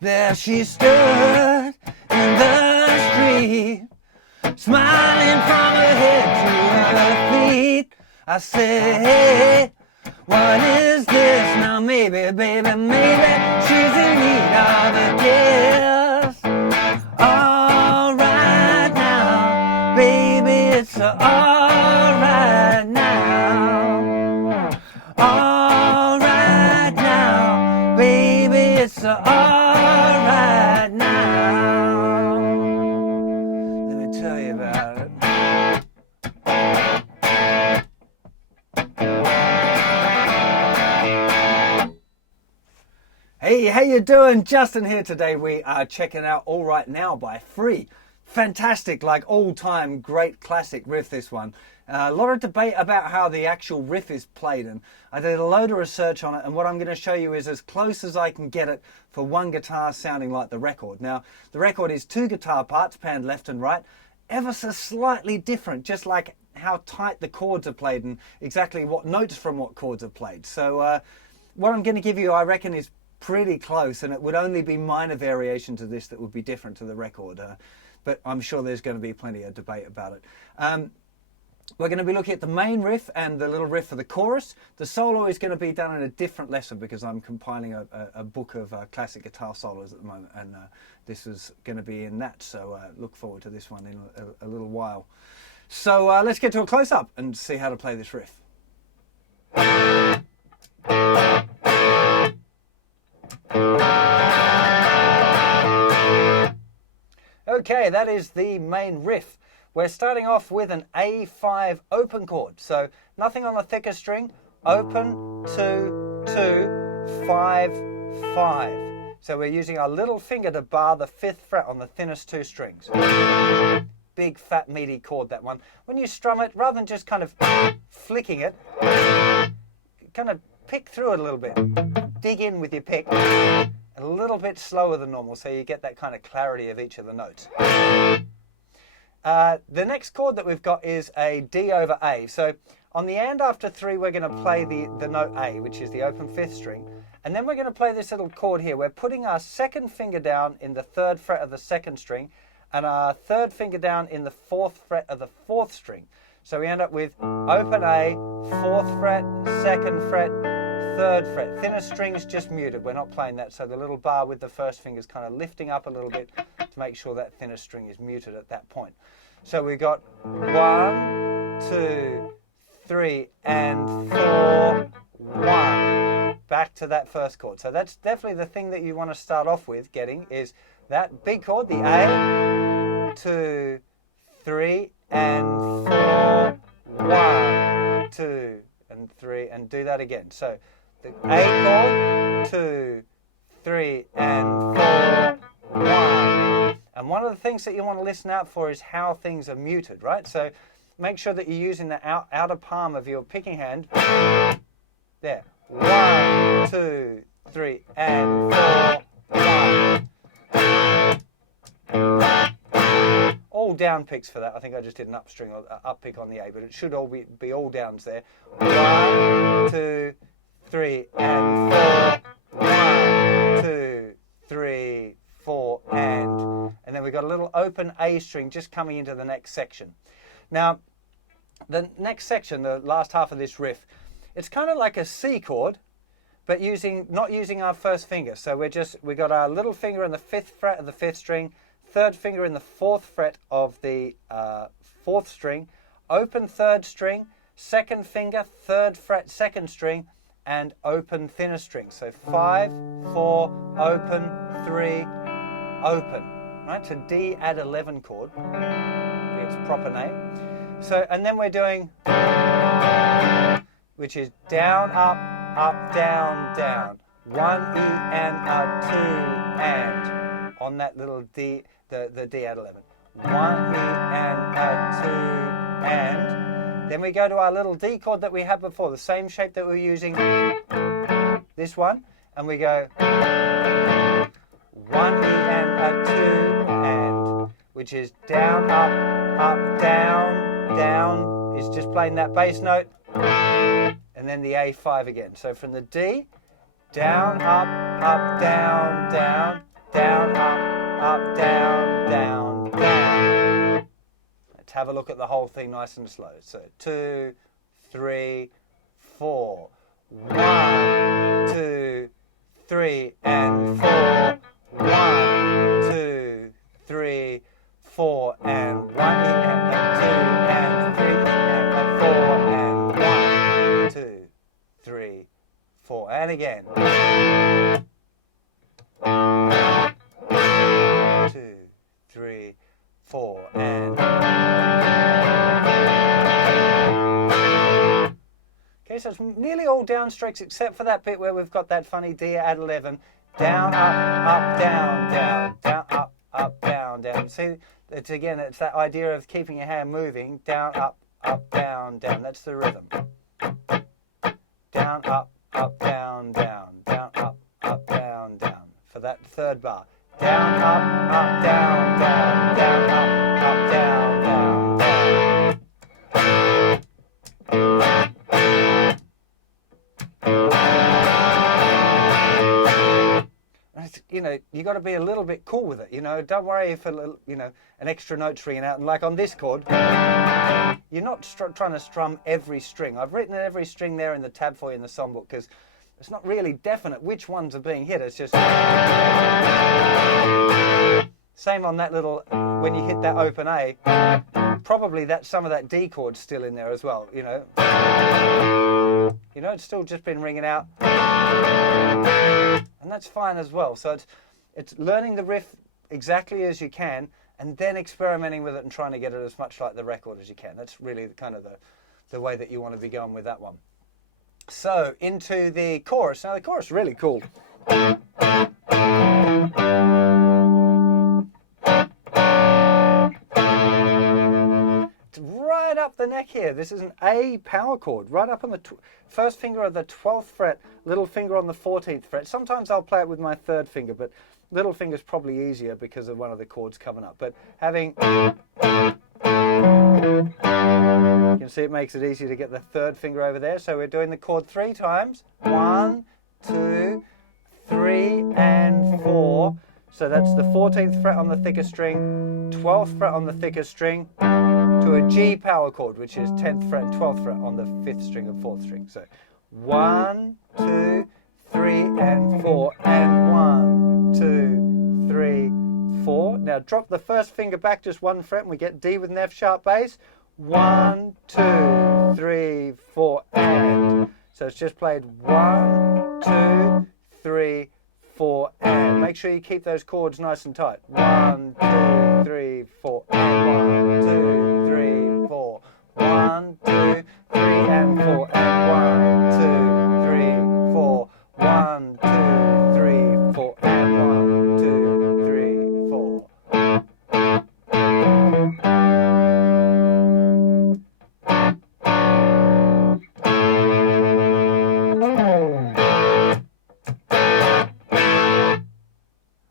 There she stood in the street, smiling from her head to her feet. I said, hey, what is this? Now maybe, baby, maybe she's in need of a kiss. All right now, baby, it's all right now. All right now, baby, it's all right now. Let me tell you about it. Hey, how you doing? Justin here. Today we are checking out All Right Now by Free. Fantastic, like all-time great classic riff, this one. A lot of debate about how the actual riff is played, and I did a load of research on it, and what I'm going to show you is as close as I can get it for one guitar sounding like the record. Now, the record is two guitar parts, panned left and right, ever so slightly different, just like how tight the chords are played and exactly what notes from what chords are played. So what I'm going to give you, I reckon, is pretty close, and it would only be minor variations of this that would be different to the record. But I'm sure there's going to be plenty of debate about it. We're going to be looking at the main riff and the little riff for the chorus. The solo is going to be done in a different lesson because I'm compiling a book of classic guitar solos at the moment, and this is going to be in that. So look forward to this one in a little while. So let's get to a close-up and see how to play this riff. Okay, that is the main riff. We're starting off with an A5 open chord. So nothing on the thicker string. Open, 2, 2, 5, 5. So we're using our little finger to bar the 5th fret on the thinnest two strings. Big, fat, meaty chord, that one. When you strum it, rather than just kind of flicking it, kind of pick through it a little bit. Dig in with your pick. A little bit slower than normal, so you get that kind of clarity of each of the notes. The next chord that we've got is a D over A. So on the and after 3, we're going to play the note A, which is the open 5th string. And then we're going to play this little chord here. We're putting our 2nd finger down in the 3rd fret of the 2nd string, and our 3rd finger down in the 4th fret of the 4th string. So we end up with open A, 4th fret, 2nd fret, 3rd fret. Thinnest string's just muted. We're not playing that, so the little bar with the first finger is kind of lifting up a little bit to make sure that thinnest string is muted at that point. So we've got 1, 2, 3, and 4, 1. Back to that first chord. So that's definitely the thing that you want to start off with getting, is that big chord, the A, 2, 3, and 4, 1, 2, and 3, and do that again. So the A chord, 2, 3, and 4, 1. And one of the things that you want to listen out for is how things are muted, right? So make sure that you're using the outer palm of your picking hand. There. 1, 2, 3, and 4, 1. All down picks for that. I think I just did an up string or up pick on the A, but it should all be all downs there. 1, 2, 3, and 4. 1, 2, 3, 4, and then we've got a little open A string just coming into the next section. Now, the next section, the last half of this riff, it's kind of like a C chord, but not using our first finger. So we got our little finger in the 5th fret of the 5th string, 3rd finger in the 4th fret of the 4th string, open 3rd string, 2nd finger, 3rd fret 2nd string, and open thinner string. So 5, 4, open, 3, open. Right? So D add 11 chord, its proper name. So, and then we're doing, which is down, up, down, down. 1 E and a 2 and on that little D, the D add 11. 1 E and a 2 and. Then we go to our little D chord that we had before, the same shape that we're using, this one, and we go 1 E and a 2 and, which is down, up, down, down is just playing that bass note, and then the A5 again. So from the D, down, up, down, down, down, up, down, down, down. Let's have a look at the whole thing nice and slow. So 2, 3, 4. 1, 2, 3, and 4. 1, 2, 3, 4, and 1 and 2 and 3 and 4 and 1, 2, 3, 4, and again. 2, 3, 4, and. Okay, so it's nearly all down strokes except for that bit where we've got that funny D at 11. Down, up, down, down, down, up, down, down. See, it's again, it's that idea of keeping your hand moving. Down, up, down, down. That's the rhythm. Down, up, down, down, down, up, down, down. For that third bar. Down, up, down, down, down, up, down, down, down. You know, you got to be a little bit cool with it. You know, don't worry if a little, you know, an extra note's ringing out. And like on this chord, you're not trying to strum every string. I've written every string there in the tab for you in the songbook because it's not really definite which ones are being hit. It's just same on that little when you hit that open A. Probably that some of that D chord's still in there as well. You know, it's still just been ringing out. And that's fine as well. So it's learning the riff exactly as you can and then experimenting with it and trying to get it as much like the record as you can. That's really kind of the way that you want to be going with that one. So into the chorus. Now the chorus is really cool. It's right up the neck here. This is an A power chord, right up on the first finger of the 12th fret, little finger on the 14th fret. Sometimes I'll play it with my third finger, but little finger's probably easier because of one of the chords coming up. But having, you can see it makes it easy to get the third finger over there. So we're doing the chord 3 times. 1, 2, 3, and 4. So that's the 14th fret on the thicker string, 12th fret on the thicker string, to a G power chord, which is 10th fret and 12th fret on the 5th string and 4th string. So 1, 2, 3, and 4, and 1, 2, 3, 4. Now drop the first finger back just 1 fret and we get D with an F sharp bass. 1, 2, 3, 4, and. So it's just played 1, 2, 3, 4, and. Make sure you keep those chords nice and tight. 1, 2, 3, 4, and 1, 2, 3, 4. 1, 2, 3, and 4, and 1, 2, 3, 4. 1, 2, 3, 4, and 1, 2, 3, 4.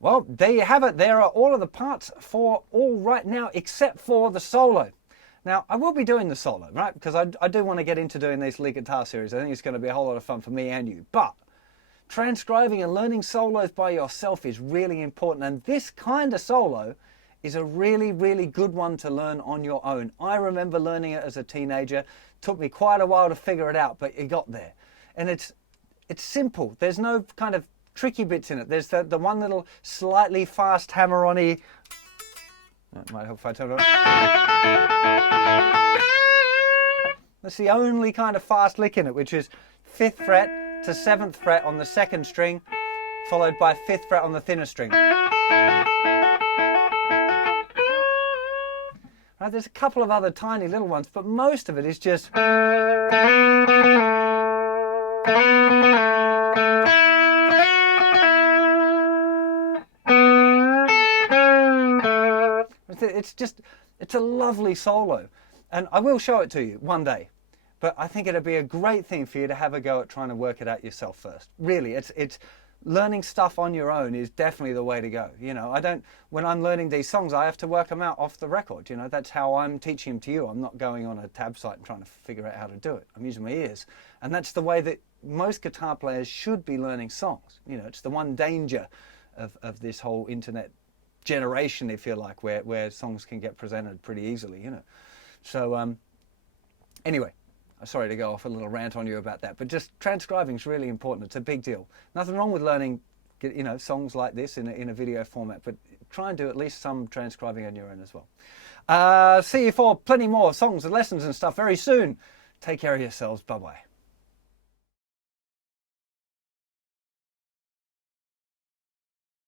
Well, there you have it. There are all of the parts for all right now, except for the solo. Now, I will be doing the solo, right? Because I do want to get into doing these lead guitar series. I think it's going to be a whole lot of fun for me and you. But transcribing and learning solos by yourself is really important. And this kind of solo is a really, really good one to learn on your own. I remember learning it as a teenager. It took me quite a while to figure it out, but it got there. And it's simple. There's no kind of tricky bits in it. There's the one little slightly fast hammer-on-y. That might help if I turn it on. That's the only kind of fast lick in it, which is 5th fret to 7th fret on the 2nd string, followed by 5th fret on the thinner string. Right, there's a couple of other tiny little ones, but most of it is just... It's a lovely solo, and I will show it to you one day, but I think it'd be a great thing for you to have a go at trying to work it out yourself first. Really, it's learning stuff on your own is definitely the way to go. You know, when I'm learning these songs, I have to work them out off the record. You know, that's how I'm teaching them to you. I'm not going on a tab site and trying to figure out how to do it. I'm using my ears. And that's the way that most guitar players should be learning songs. You know, it's the one danger of this whole internet generation, if you like, where songs can get presented pretty easily, you know. So anyway, sorry to go off a little rant on you about that, but just transcribing is really important. It's a big deal. Nothing wrong with learning, you know, songs like this in a video format, but try and do at least some transcribing on your own as well. See you for plenty more songs and lessons and stuff very soon. Take care of yourselves. Bye-bye.